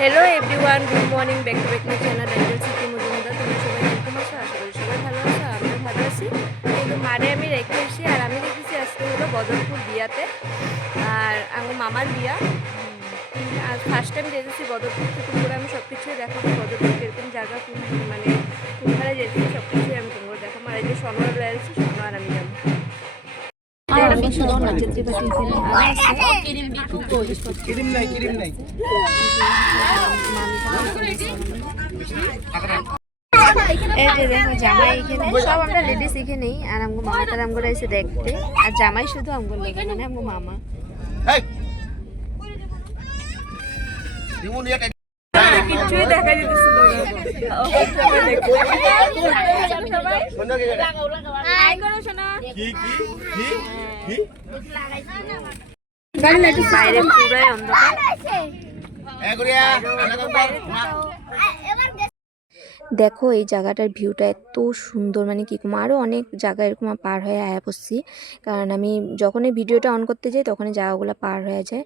Hello everyone, good morning, back to back my channel Angel city Majumdar. তোমরা সবাই কেমন আছো? আশা করি সবাই ভালো আছো, আমিও ভালো আছি। কিন্তু মারে আমি রেখে এসেছি আর আমি দেখেছি আজকে হলো বদরপুর বিয়াতে, আর আমার মামার বিয়া। আর ফার্স্ট টাইম যেতেছি বদরপুর থেকে, পুরো আমি সব কিছুই দেখাবো। বদরপুর এরকম জায়গা মানে কোনখানে যেতেছি সব কিছুই আমি তোমাকে দেখাবো। আর এই যে সোনোয়ার রয়েছে, সোনোয়ার আমি যাবো। এই যে দেখো জামাই এখানে, সব আমরা লেডিস এখানেই, আর আমগো মামা তার আমগো এসে দেখতে, আর জামাই শুধু আমগো লেগে মানে আমগো মামা। কিছুই দেখা যেতেছিল বাইরে পুরাই অন্ধকার। দেখো এই জায়গাটার ভিউটা এত সুন্দর, মানে কি কম, আরও অনেক জায়গা এরকম পার হয়ে আয়া পড়ছি, কারণ আমি যখনই ভিডিওটা অন করতে যাই তখনই জায়গাগুলো পার হয়ে যায়।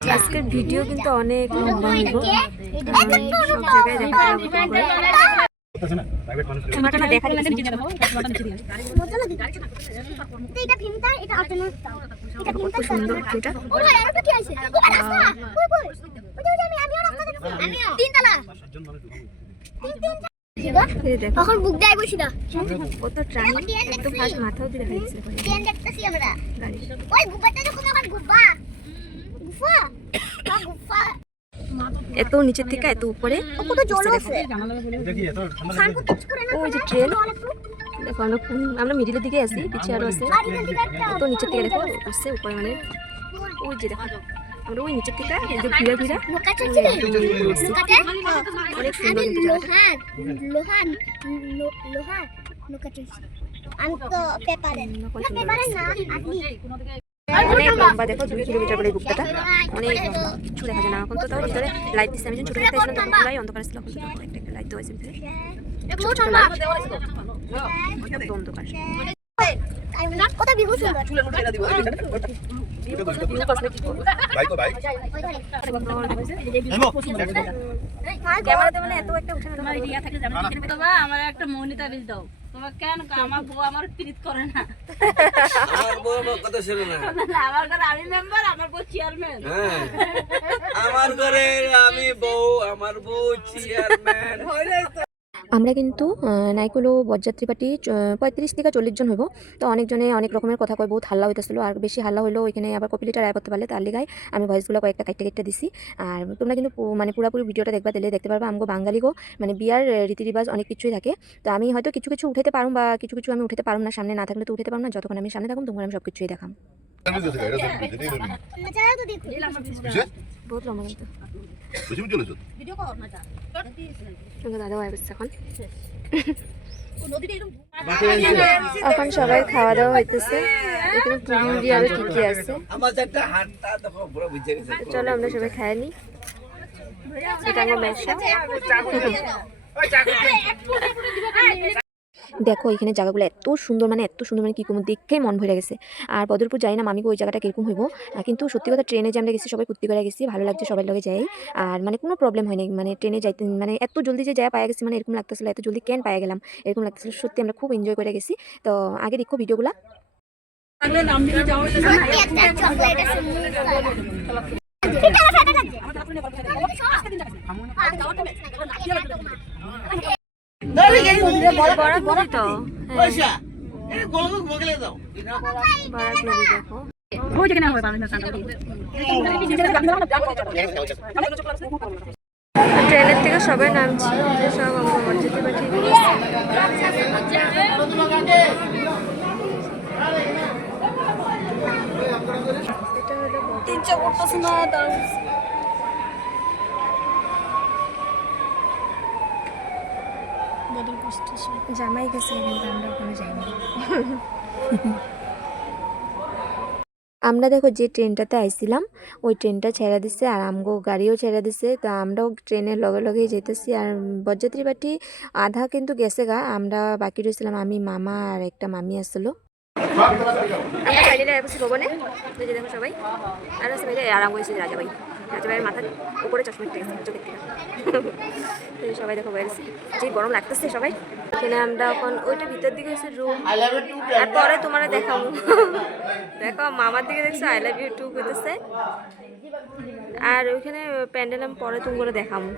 আজকের ভিডিও কিন্তু অনেক লম্বা হইব, সব জায়গায় এখন বুক দেয় বসি না কত ট্রাম একদম ফার্স্ট মাথাও দিয়ে দেখা যাচ্ছে ট্রেন দেখতেছি আমরা ওই গুব্বাটা যখন আমার গুব্বা গুফা গুফা এত নিচের থেকে এত উপরে কত জল আছে ওই যে ট্রেন দেখো, আমরা মিডিলের দিকে আছি, পিছিয়ে আরো আছে। এত নিচের থেকে দেখো উঠছে উপরে, মানে ওই যে দেখো আমরা ওই নিচের থেকে এই যে ঘুরে ঘুরে অনেক সুন্দর লোহার আমি তো পেপারের না অনেক লম্বা, দেখো 2 কিলোমিটার করে বুকটা, অনেক লম্বা, কিছু দেখা যায় না। এখন তো তাও ভিতরে লাইট দিচ্ছে, আমি যখন ছোট থাকতে ছিলাম তখন পুরাই অন্ধকার ছিল, এখন তো একটা লাইট দেওয়া হয়েছে ভিতরে, অন্ধকার। কত বিহু সুন্দর ক্যামেরাতে মানে এত একটা উঠে না। আমার একটা মনিতা বিল দাও। তোমার কেন আমার বউ আমার প্রীত করে না। আমার বউ আমার কথা শুনে না। আমার ঘরে আমি মেম্বার, আমার বউ চেয়ারম্যান। হ্যাঁ, আমার ঘরে আমি বউ, আমার বউ চেয়ারম্যান। আমরা কিন্তু নাইকুলো বরযাত্রী পার্টি 35 থেকে 40 জন হইব। তো অনেকজনে অনেক রকমের কথা কয়, বহুত হাল্লা হইতেছিল, আর বেশি হাল্লা হইলো ওইখানে আবার কপিলিটার আয় করতে পারলে, তার লিগায় আমি ভয়েসগুলো কয়েকটা কাটতে দিছি। আর তোমরা কিন্তু মানে পুরোপুরি ভিডিওটা দেখবা, দিলে দেখতে পারবা আমগো বাঙালিগো মানে বিয়ার রীতি রিবাজ অনেক কিছুই থাকে। তো আমি হয়তো কিছু কিছু উঠাতে পারুম, বা কিছু কিছু আমি উঠাতে পারুম না, সামনে না থাকলে তো উঠাতে পারুম না। যতক্ষণ আমি সামনে থাকুম তখন আমি সব কিছুই দেখাম। বহুত লম্বা কিন্তু দাদা এখন এখন সবাই খাওয়া দাওয়া হইতেছে, এখানে পুরি আরো কি কি আছে। চলো আমরা সবাই খাই নি। দেখো এখানে জায়গাগুলো এত সুন্দর, মানে এত সুন্দর, মানে কি কম, দেখেই মন ভরে গেছে। আর বদরপুর যাই না মামিকে ওই জায়গাটা কিরকম হইব, কিন্তু সত্যি কথা ট্রেনে যে আমরা গেছি সবাই কুর্তি করে গেছি, ভালো লাগছে, সবাই লগে যাই। আর মানে কোনো প্রবলেম হয়নি, মানে ট্রেনে যাইতে মানে এত জলদি যে যাই পাওয়া গেছি, মানে এরকম লাগতেছিল এত জলদি কেন পাওয়া গেলাম, এরকম লাগতেছিল। সত্যি আমরা খুব এনজয় করে গেছি। তো আগে দেখো ভিডিওগুলা। ট্রেনের থেকে সবাই নামছি, সব আমরা মসজিদে পাঠিয়ে দিয়েছি। এটা হলো জামাই গেছে, কিন্তু আমরা ওখানে যাইনি। আমরা দেখো যে ট্রেনটাতে আইছিলাম ওই ট্রেনটা ছেড়ে দিছে আর আমগো গাড়িও ছেড়ে দিছে, তো আমরাও ট্রেনের লগে লগেই যেতেছি। আর বরযাত্রী পার্টি আধা কিন্তু গেছে গা, আমরা বাকি রয়েছিলাম আমি, মামা আর একটা মামি আসলো। আমরা ফাইনালি আসছি ভবনে, এই যে দেখো সবাই। আর আছে ভাই আরাম করেছে রাজাভাই, রাজাভাইয়ের মাথার উপরে চশমা উঠে গেছে চোখের থেকে। তো সবাই দেখো বাইরেছে, যে গরম লাগতেছে সবাই। এখানে আমরা এখন ওইটা ভিতর দিকে হচ্ছে রুম, আর পরে তোমার দেখাবো। দেখো মামার দিকে দেখছো আই লাভ ইউ টু করতেছে, আর ওইখানে প্যান্ডেল আমি পরে তুমি করে দেখাবো।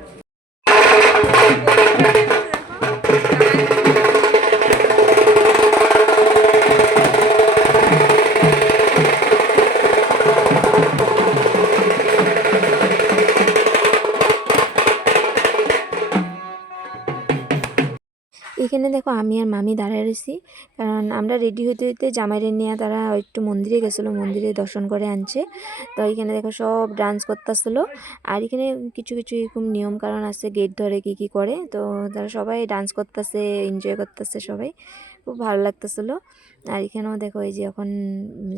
এখানে দেখো আমি আর মামি দাঁড়ায় রয়েছি, কারণ আমরা রেডি হইতে হইতে জামাইরে নিয়ে তারা একটু মন্দিরে গেছিলো, মন্দিরে দর্শন করে আনছে। তো এখানে দেখো সব ডান্স করতেছিল, আর এখানে কিছু কিছু এরকম নিয়ম কারণ আছে, গেট ধরে কি কি করে, তো তারা সবাই ডান্স করতেছে, এনজয় করতেছে, সবাই খুব ভালো লাগতেছিল। আর এখানেও দেখো এই যে এখন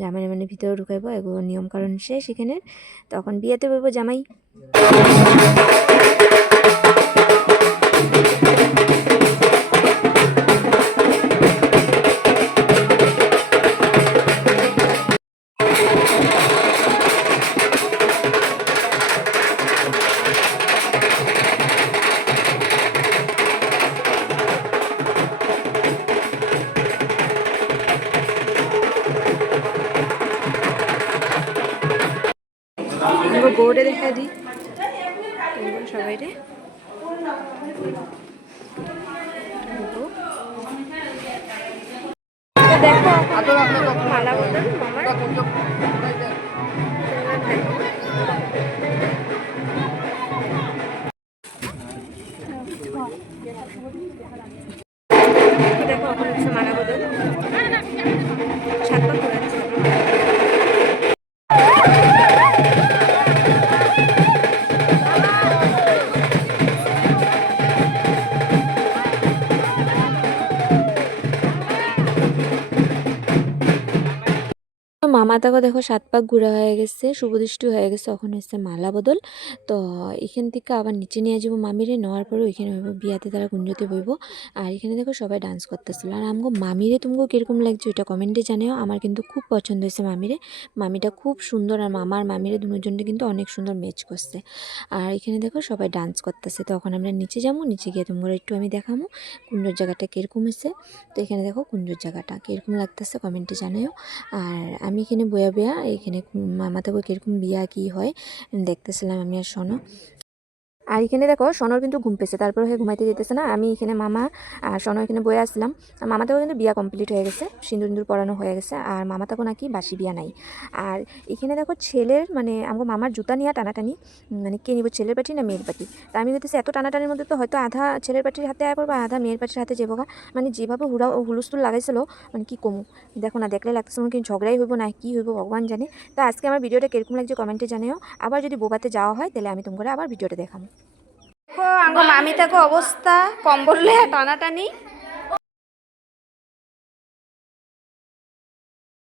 জামাই মানে ভিতরে ঢুকাইবো, এগুলো নিয়ম কারণ শেষ এখানে, তখন বিয়েতে বলবো জামাই। বোর্ডে দেখা দিই সবাই রে, দেখো মালা বদল মামার। দেখো এখন হচ্ছে মালা বদল, 7 পা ঘোরা দিচ্ছে। মামা তাকে দেখো 7 পাক ঘুরা হয়ে গেছে, শুভদৃষ্টি হয়ে গেছে, এখন হচ্ছে মালা বদল। তো এখান থেকে আবার নিচে নিয়ে যাবো মামিরে, নেওয়ার পরে ওইখানে হইব বিয়াতে তারা গুঞ্জতে বইব। আর এখানে দেখো সবাই ডান্স করতেছিল। আর আমগো মামিরে তুমগো কীরকম লাগছে ওইটা কমেন্টে জানিও। আমার কিন্তু খুব পছন্দ হয়েছে মামিরে, মামিটা খুব সুন্দর, আর মামার মামিরে দুজনটা কিন্তু অনেক সুন্দর ম্যাচ করছে। আর এখানে দেখো সবাই ডান্স করতেছে। তো এখন আমরা নিচে যাবো, নিচে গিয়ে তোমরা একটু আমি দেখাবো কুঞ্জর জায়গাটা কীরকম হয়েছে। তো এখানে দেখো কুঞ্জর জায়গাটা কীরকম লাগতেছে কমেন্টে জানাও। আর আমি এখানে বয়া বয়া এখানে মামা থেকে কীরকম বিয়া কি হয় দেখতেছিলাম আমি আর শোনো। আর এখানে দেখো সনর কিন্তু ঘুম পেয়েছে, তারপরে হয়ে ঘুমাইতে যেতেছে না। আমি এখানে মামা আর সনর এখানে বয়ে আসলাম। আর মামাতেও কিন্তু বিয়া কমপ্লিট হয়ে গেছে, সিঁদুর পরানো হয়ে গেছে, আর মামাতাকেও নাকি বাসি বিয়া নাই। আর এখানে দেখো ছেলের মানে আমার মামার জুতা নিয়ে টানাটানি, মানে কে নিব ছেলের পাটি না মেয়ের পাটি। তা আমি বলতেছি এত টানাটানির মধ্যে তো হয়তো আধা ছেলের পাটির হাতে আয় পড়বো, আধা মেয়ের পাটির হাতে যাবো। মানে যেভাবে হুলস্থুল লাগাইছিল, মানে কি কমু, দেখো না দেখলে লাগতেছে মনে কি ঝগড়াই হইব না কি হইব ভগবান জানে। তো আজকে আমার ভিডিওটা কিরকম লাগছে কমেন্টে জানিও। আবার যদি বোবাতে যাওয়া হয় তাহলে আমি তোমরা আবার ভিডিওটা দেখাবো। দেখো আঙ্গো মামি থাকো অবস্থা, কম্বল টানাটানি।